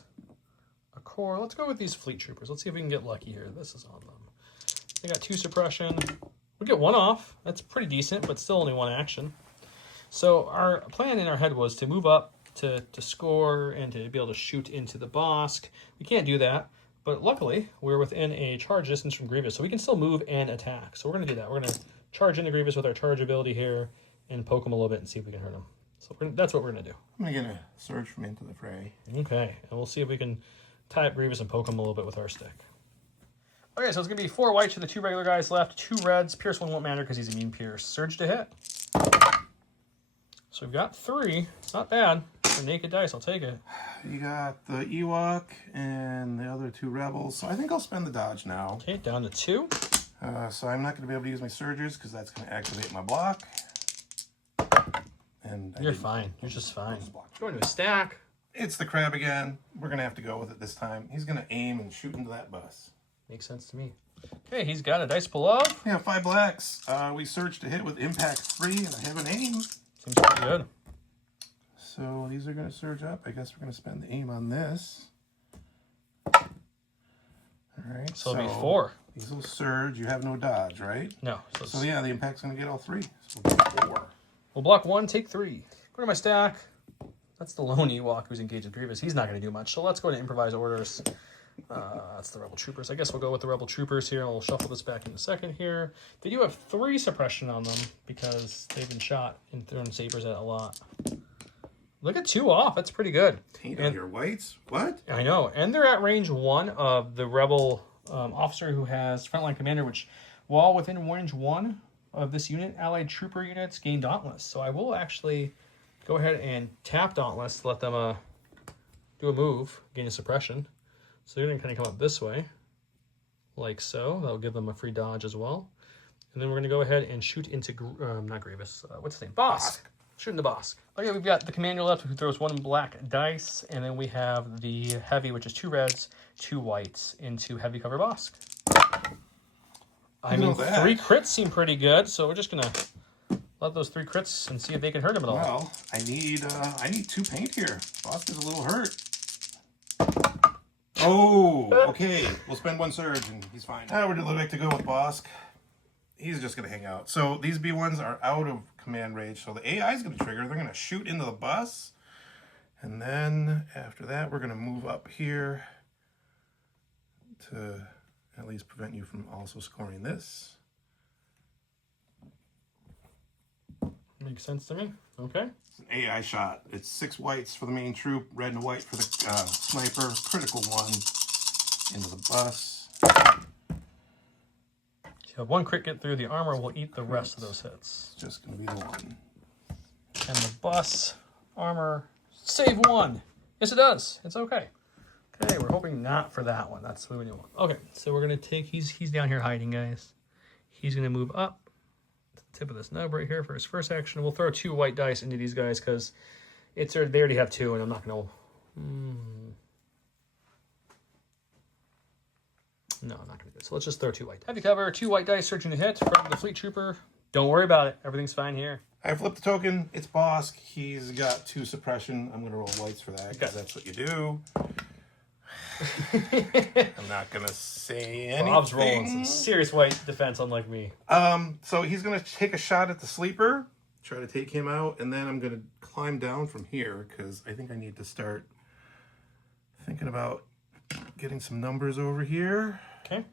a core. Let's go with these fleet troopers. Let's see if we can get lucky here. This is on them. They got 2 suppression. We get 1 off. That's pretty decent, but still only 1 action. So our plan in our head was to move up to score and to be able to shoot into the boss. We can't do that, but luckily we're within a charge distance from Grievous, so we can still move and attack. So we're going to do that. We're going to charge into Grievous with our charge ability here and poke him a little bit and see if we can hurt him. So that's what we're going to do. I'm going to surge from into the fray. Okay, and we'll see if we can tie up Grievous and poke him a little bit with our stick. Okay, so it's going to be 4 whites for the 2 regular guys left, 2 reds. Pierce 1 won't matter because he's immune pierce. Surge to hit. So we've got 3. It's not bad. For naked dice, I'll take it. You got the Ewok and the other 2 rebels. So I think I'll spend the dodge now. Okay, down to 2. So I'm not going to be able to use my surges because that's going to activate my block. And You're fine. You're just fine. Going to a stack. It's the crab again. We're going to have to go with it this time. He's going to aim and shoot into that bus. Makes sense to me. Okay, he's got a dice below. Yeah, 5 blacks. We surge to hit with impact 3, and I have an aim. Seems pretty good. So So these are going to surge up. I guess we're going to spend the aim on this. All right. So it'll be 4. These will surge. You have no dodge, right? No. So yeah, the impact's going to get all 3. So we'll get 4. We'll block 1, take 3. Go to my stack. That's the lone Ewok who's engaged with Grievous. He's not going to do much. So let's go to improvise orders. That's the Rebel Troopers. I guess we'll go with the Rebel Troopers here. We'll shuffle this back in a second here. They do have 3 suppression on them because they've been shot and thrown sabers at a lot. Look at 2 off. That's pretty good. Paint on your whites? What? I know. And they're at range 1 of the Rebel officer who has frontline commander, which while within range 1 of this unit, allied trooper units gain Dauntless. So I will actually go ahead and tap Dauntless to let them do a move, gain a suppression. So they're going to kind of come up this way, like so. That'll give them a free dodge as well. And then we're going to go ahead and shoot into, not Grievous, what's his name? Bosk. Shoot into Bosk. Okay, we've got the commander left who throws 1 black dice, and then we have the heavy, which is 2 reds, 2 whites, into heavy cover Bosk. I mean, 3 crits seem pretty good, so we're just going to let those 3 crits and see if they can hurt him at all. Well, I need 2 paint here. Bosk is a little hurt. Oh, okay. We'll spend 1 surge and he's fine. We're going to go with Bosk. He's just going to hang out. So these B1s are out of command range. So the AI is going to trigger. They're going to shoot into the bus. And then after that, we're going to move up here to at least prevent you from also scoring this. Makes sense to me. Okay. It's an AI shot. It's 6 whites for the main troop, red and white for the sniper, critical 1 into the bus. So 1 crit get through the armor will eat the rest of those hits. It's just going to be the 1. And the bus armor save 1. Yes, it does. It's okay. Okay, we're hoping not for that one. That's the one you want. Okay, so we're gonna take. He's down here hiding, guys. He's gonna move up to the tip of this nub right here for his first action. We'll throw 2 white dice into these guys because they already have 2, and I'm not gonna. No, I'm not gonna do it. So let's just throw 2 white. Heavy cover, 2 white dice, searching the hit from the fleet trooper. Don't worry about it. Everything's fine here. I flipped the token. It's Bosk. He's got 2 suppression. I'm going to roll whites for that because that's what you do. I'm not going to say anything. Bob's rolling some serious white defense, unlike me. So he's going to take a shot at the sleeper, try to take him out, and then I'm going to climb down from here because I think I need to start thinking about getting some numbers over here. Okay.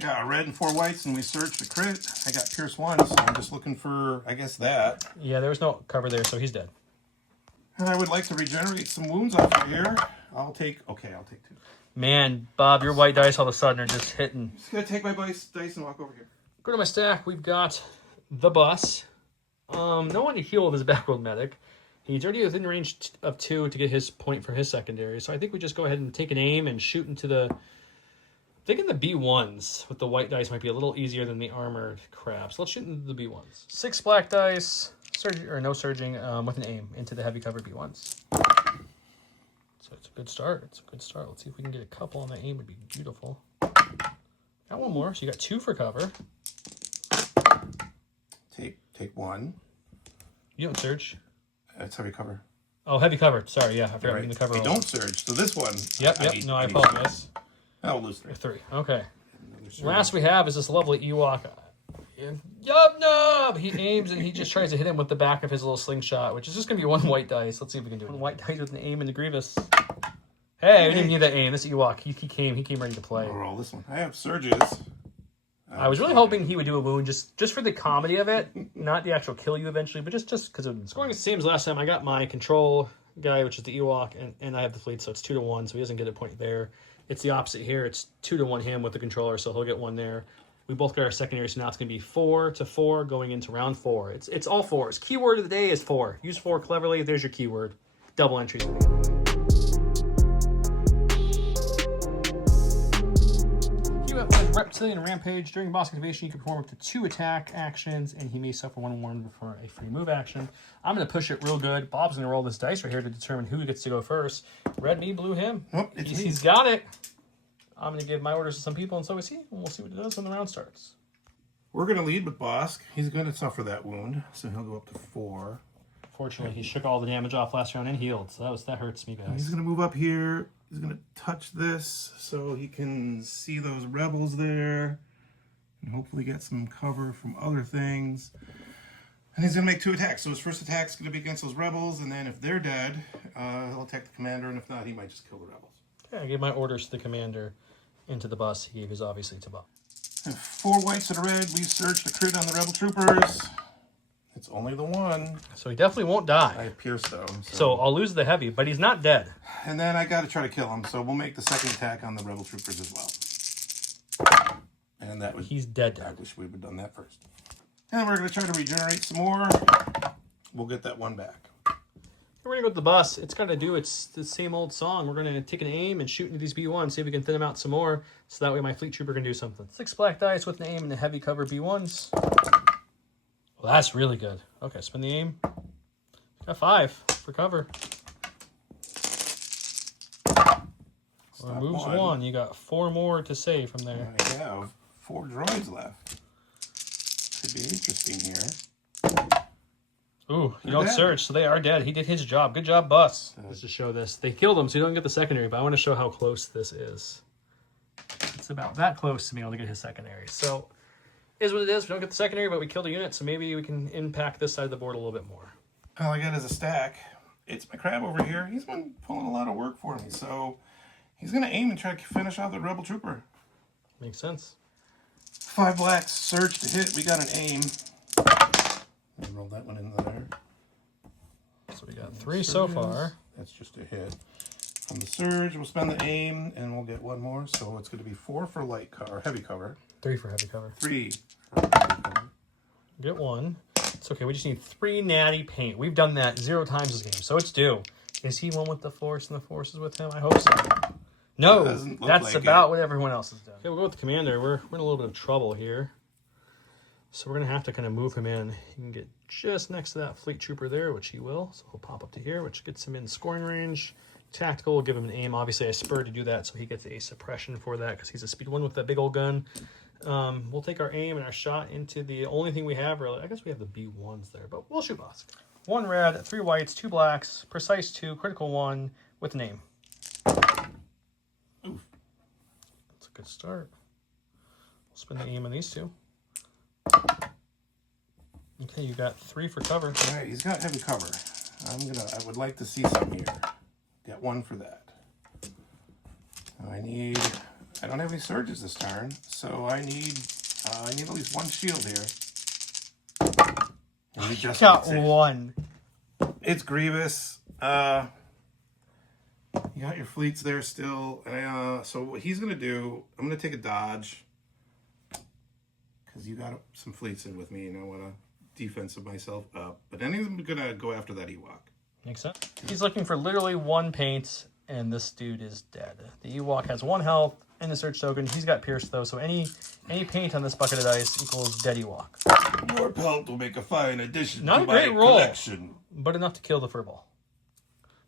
Yeah, a red and 4 whites, and we searched the crit. I got Pierce 1, so I'm just looking for, I guess, that. Yeah, there was no cover there, so he's dead. And I would like to regenerate some wounds off of here. I'll take 2. Man, Bob, your white dice all of a sudden are just hitting. Just gonna take my dice and walk over here. Go to my stack. We've got the bus. No one to heal with his backworld medic. He's already within range of 2 to get his point for his secondary. So I think we just go ahead and take an aim and shoot into the... I'm thinking the B1s with the white dice might be a little easier than the armored crap. So let's shoot into the B1s. 6 black dice, no surging, with an aim into the heavy cover B1s. So it's a good start. It's a good start. Let's see if we can get a couple on that aim. Would be beautiful. Got 1 more. So you got 2 for cover. Take 1. You don't surge. It's heavy cover. Oh, heavy cover. Sorry, yeah, I forgot the cover. I don't surge. So this one. Yep. No, I apologize. I'll lose 3. 3. Okay. Last we have is this lovely Ewok. Yub nub! He aims and he just tries to hit him with the back of his little slingshot, which is just going to be 1 white dice. Let's see if we can do it. 1 white dice with an aim in the Grievous. Hey, we didn't need that aim. This Ewok, he came ready to play. I'll roll this one. I have surges. I was really hoping he would do a wound just for the comedy of it, not the actual kill you eventually, but just because of scoring the same as last time. I got my control guy, which is the Ewok, and I have the fleet, so it's 2 to 1, so he doesn't get a point there. It's the opposite here. It's 2 to 1 him with the controller, so he'll get 1 there. We both got our secondary, so now it's going to be 4 to 4 going into round 4. It's all 4s. Keyword of the day is 4. Use 4 cleverly. There's your keyword. Double entries. With Reptilian Rampage, during boss activation, you can perform up to 2 attack actions, and he may suffer 1 warning before a free move action. I'm going to push it real good. Bob's going to roll this dice right here to determine who gets to go first. Red me, blue him. Oh, He's got it. I'm going to give my orders to some people, and so is he. And we'll see what it does when the round starts. We're going to lead with Bosk. He's going to suffer that wound, so he'll go up to 4. Fortunately, he shook all the damage off last round and healed, so that hurts me, He's guys. going to move up here. He's going to touch this so he can see those rebels there and hopefully get some cover from other things. And he's going to make 2 attacks. So his first attack is going to be against those rebels, and then if they're dead, he'll attack the commander, and if not, he might just kill the rebels. Okay, I gave my orders to the commander into the bus. He gave his obviously to Bobb. And 4 whites and a red. We searched the crit on the rebel troopers. It's only the one. So he definitely won't die. I have Pierce, though. So I'll lose the heavy, but he's not dead. And then I got to try to kill him, so we'll make the second attack on the rebel troopers as well. And that was... He's dead. I wish we would have done that first. And we're going to try to regenerate some more. We'll get that one back. We're going to go with the bus. It's got to do it's the same old song. We're going to take an aim and shoot into these B1s, see if we can thin them out some more, so that way my fleet trooper can do something. 6 black dice with an aim and a heavy cover B1s. Well, that's really good. Okay, spin the aim. Got 5 for cover. Well, moves 1. You got 4 more to save from there. I have 4 droids left. Could be interesting here. Ooh, you don't search, so they are dead. He did his job. Good job, Bus. Let's just show this. They killed him, so you don't get the secondary, but I want to show how close this is. It's about that close to being able to get his secondary. So, is what it is. We don't get the secondary, but we killed a unit, so maybe we can impact this side of the board a little bit more. All I got is a stack. It's my crab over here. He's been pulling a lot of work for me, so he's going to aim and try to finish off the rebel trooper. Makes sense. 5 blacks, surge to hit. We got an aim. Roll that one in there. So we got 3 so far. That's just a hit. On the surge, we'll spend the aim, and we'll get 1 more. So it's going to be 4 for light cover, heavy cover. 3 for heavy cover. 3 for heavy cover. Get 1. It's okay. We just need 3 natty paint. We've done that 0 times this game, so it's due. Is he one with the force and the force is with him? I hope so. No, that's like about what everyone else has done. Okay, we'll go with the commander. We're in a little bit of trouble here. So we're going to have to kind of move him in. He can get just next to that fleet trooper there, which he will. So he'll pop up to here, which gets him in scoring range. Tactical will give him an aim. Obviously, I spurred to do that, so he gets a suppression for that because he's a speed 1 with that big old gun. We'll take our aim and our shot into the only thing we have, really. I guess we have the B1s there, but we'll shoot boss. 1 red, 3 whites, 2 blacks, precise 2, critical 1 with an aim. Oof. That's a good start. We'll spin the aim on these 2. Okay, you got 3 for cover. All right, he's got heavy cover. I would like to see some here. Get 1 for that. I don't have any surges this turn, so I need at least 1 shield here. And he just got 1. It's Grievous. You got your fleets there still. So what he's gonna do, I'm gonna take a dodge. Because you got some fleets in with me, and I want to defensive myself up. But then he's going to go after that Ewok. Makes sense. He's looking for literally 1 paint, and this dude is dead. The Ewok has 1 health and the search token. He's got Pierce, though, so any paint on this bucket of dice equals dead Ewok. Your pelt will make a fine addition Not to a great my roll, collection. But enough to kill the furball.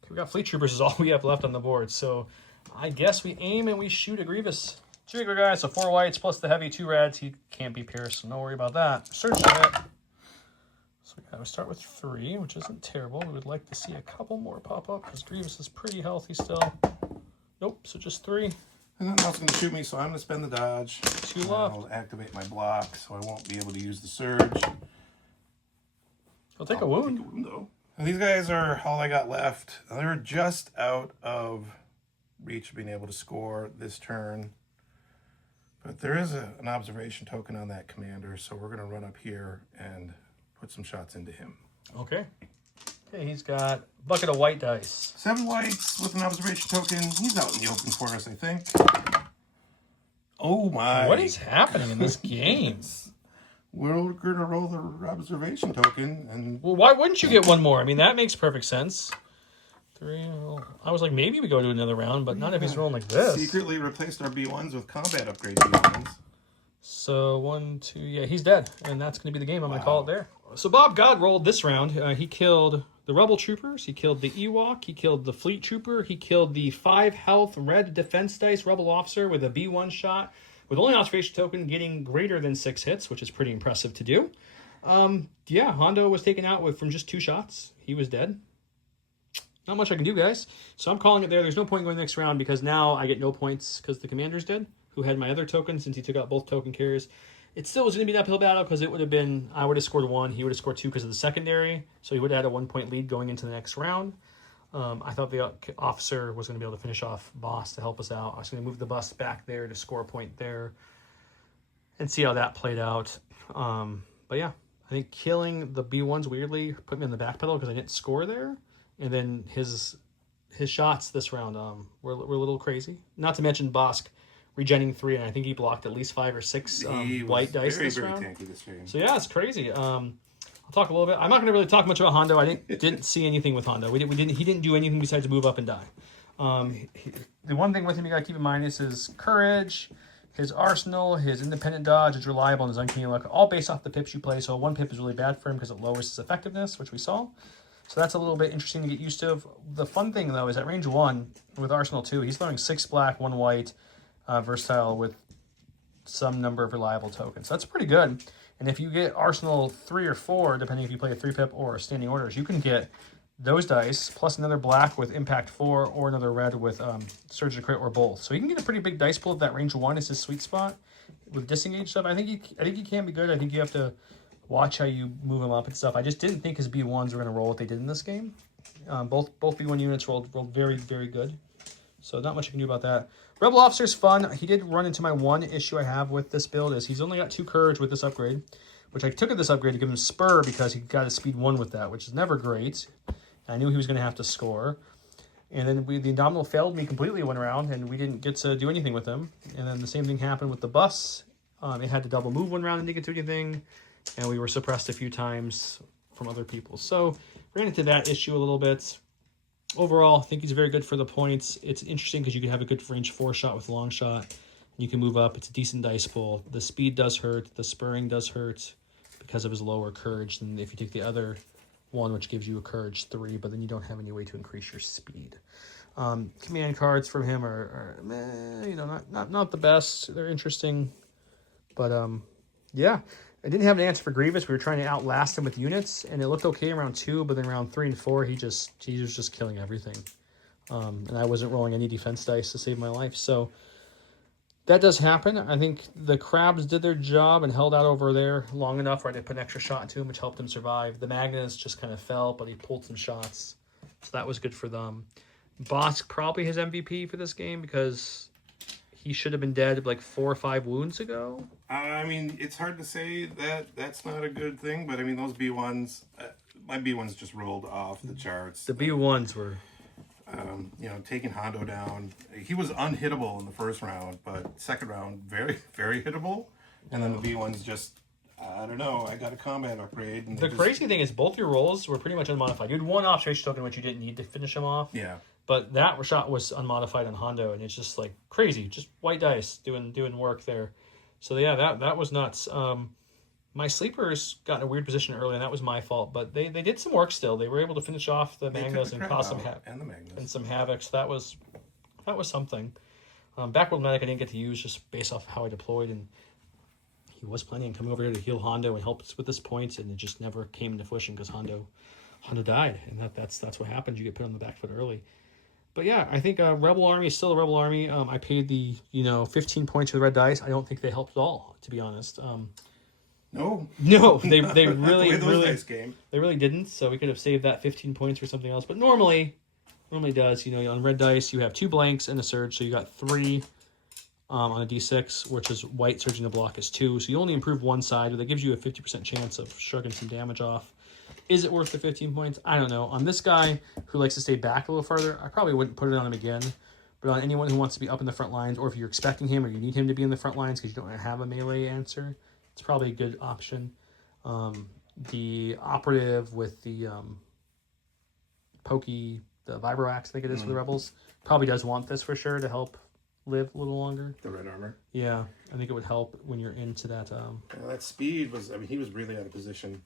Okay, we got Fleet Troopers is all we have left on the board, so I guess we aim and we shoot a Grievous. 2 regular guys, so 4 whites plus the heavy 2 reds. He can't be pierced, so no worry about that. Search it. So we gotta start with 3, which isn't terrible. We would like to see a couple more pop up because Grievous is pretty healthy still. Nope, so just 3. And then that's going to shoot me, so I'm going to spend the dodge. 2 left. I'll activate my block, so I won't be able to use the surge. He'll take a wound. Take a wound, though. And these guys are all I got left. They're just out of reach of being able to score this turn. But there is an observation token on that commander, so we're going to run up here and put some shots into him. Okay. Okay, he's got a bucket of white dice. 7 whites with an observation token. He's out in the open for us, I think. Oh my. What is happening in this game? We're going to roll the observation token. And well, why wouldn't you get 1 more? I mean, that makes perfect sense. 3. Well, I was like, maybe we go to another round, but not if he's rolling like this. Secretly replaced our B1s with combat upgrade B1s. So 1, 2, yeah, he's dead, and that's going to be the game. I'm going to call it there. So Bob God rolled this round. He killed the Rebel Troopers. He killed the Ewok. He killed the Fleet Trooper. He killed the 5 health red defense dice Rebel Officer with a B1 shot, with only an observation token getting greater than 6 hits, which is pretty impressive to do. Yeah, Hondo was taken out from just 2 shots. He was dead. Not much I can do, guys. So I'm calling it there. There's no point going next round because now I get no points because the commander's dead, who had my other token since he took out both token carriers. It still was going to be an uphill battle because it would have been, I would have scored 1, he would have scored 2 because of the secondary, so he would have had a 1-point lead going into the next round. I thought the officer was going to be able to finish off boss to help us out. I was going to move the bus back there to score a point there and see how that played out. But yeah, I think killing the B1s weirdly put me on the back pedal because I didn't score there. And then his shots this round were a little crazy. Not to mention Bosk regenning 3, and I think he blocked at least 5 or 6 white dice this round. So yeah, it's crazy. I'll talk a little bit. I'm not going to really talk much about Hondo. I didn't see anything with Hondo. He didn't do anything besides move up and die. The one thing with him you got to keep in mind is his courage, his arsenal, his independent dodge, his reliable, and his uncanny luck, all based off the pips you play. So 1 pip is really bad for him because it lowers his effectiveness, which we saw. So that's a little bit interesting to get used to. The fun thing, though, is at range 1 with Arsenal 2, he's throwing 6 black, 1 white, versatile with some number of reliable tokens. That's pretty good. And if you get Arsenal 3 or 4, depending if you play a 3-pip or standing orders, you can get those dice plus another black with Impact 4 or another red with Surge to Crit or both. So you can get a pretty big dice pool if that range 1 is his sweet spot with disengage stuff. I think he can be good. I think you have to watch how you move him up and stuff. I just didn't think his B1s were going to roll what they did in this game. Both B1 units rolled very, very good. So not much you can do about that. Rebel Officer's fun. He did run into my one issue I have with this build is he's only got 2 courage with this upgrade, which I took at this upgrade to give him spur because he got a speed 1 with that, which is never great. I knew he was going to have to score. And then the Indomitable failed me completely one round, and we didn't get to do anything with him. And then the same thing happened with the bus. It had to double move one round and didn't get to do anything. And we were suppressed a few times from other people. So ran into that issue a little bit. Overall, I think he's very good for the points. It's interesting because you can have a good range 4 shot with long shot. You can move up. It's a decent dice pool. The speed does hurt. The spurring does hurt because of his lower courage than if you take the other one, which gives you a courage 3, but then you don't have any way to increase your speed. Command cards from him are not the best. They're interesting, but yeah. I didn't have an answer for Grievous. We were trying to outlast him with units, and it looked okay in round 2, but then round 3 and 4, he was just killing everything. And I wasn't rolling any defense dice to save my life. So that does happen. I think the Crabs did their job and held out over there long enough where I did put an extra shot into him, which helped him survive. The Magnus just kind of fell, but he pulled some shots. So that was good for them. Bosk probably his MVP for this game because he should have been dead like 4 or 5 wounds ago. I mean, it's hard to say that that's not a good thing, but I mean, those B1s, my B1s just rolled off the charts. The B1s were... taking Hondo down. He was unhittable in the first round, but second round, very, very hittable. And then the B1s just, I don't know, I got a combat upgrade. And the crazy thing is both your rolls were pretty much unmodified. You had 1 observation token, which you didn't need to finish him off. Yeah. But that shot was unmodified on Hondo, and it's just like crazy. Just white dice doing work there. So yeah, that was nuts. My sleepers got in a weird position early, and that was my fault. But they did some work still. They were able to finish off the Magnus and cause some havoc. So that was something. Backward Medic I didn't get to use just based off how I deployed, and he was planning on coming over here to heal Hondo and help us with this points, and it just never came into fruition because Hondo died, and that's what happens. You get put on the back foot early. But yeah, I think Rebel Army is still a Rebel Army. I paid the 15 points for the red dice. I don't think they helped at all, to be honest. No, they really they really didn't. So we could have saved that 15 points for something else. But normally does. On red dice you have 2 blanks and a surge, so you got 3 on a d6, which is white surging the block is 2. So you only improve one side, but that gives you a 50% chance of shrugging some damage off. Is it worth the 15 points? I don't know. On this guy who likes to stay back a little further, I probably wouldn't put it on him again. But on anyone who wants to be up in the front lines, or if you're expecting him or you need him to be in the front lines because you don't have a melee answer, it's probably a good option. The operative with the pokey, the vibro axe, I think it is for the rebels, probably does want this for sure to help live a little longer. The red armor. Yeah, I think it would help when you're into that. That speed was, he was really out of position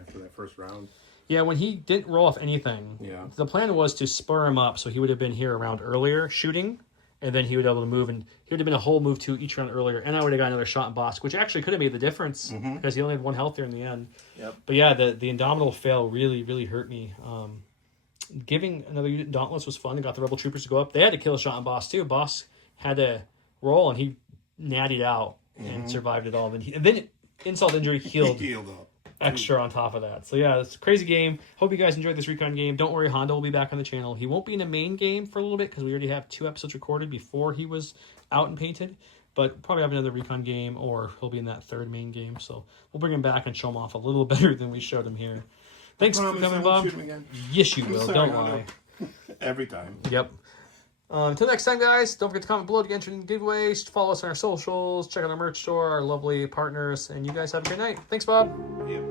after that first round. Yeah, when he didn't roll off anything, the plan was to spur him up so he would have been here a round earlier shooting, and then he would be able to move, and he would have been a whole move to each round earlier, and I would have got another shot in Bosk, which actually could have made the difference because he only had 1 health there in the end. Yep. But yeah, the Indomitable fail really hurt me. Giving another unit Dauntless was fun. They got the Rebel Troopers to go up. They had to kill a shot in Bosk too. Bosk had to roll, and he nattied out and survived it all. And then insult to injury healed. Healed up. Extra on top of that. So yeah, it's a crazy game. Hope you guys enjoyed this Recon game. Don't worry, Hondo will be back on the channel. He won't be in the main game for a little bit because we already have 2 episodes recorded before he was out and painted. But probably have another Recon game, or he'll be in that 3rd main game. So we'll bring him back and show him off a little better than we showed him here. Thanks for coming, Bob. Yes, you will. Sorry, Don't Hondo. lie. Every time. Yep. Until next time, guys, don't forget to comment below to get entered in giveaways. Follow us on our socials. Check out our merch store, our lovely partners. And you guys have a great night. Thanks, Bob. Yep.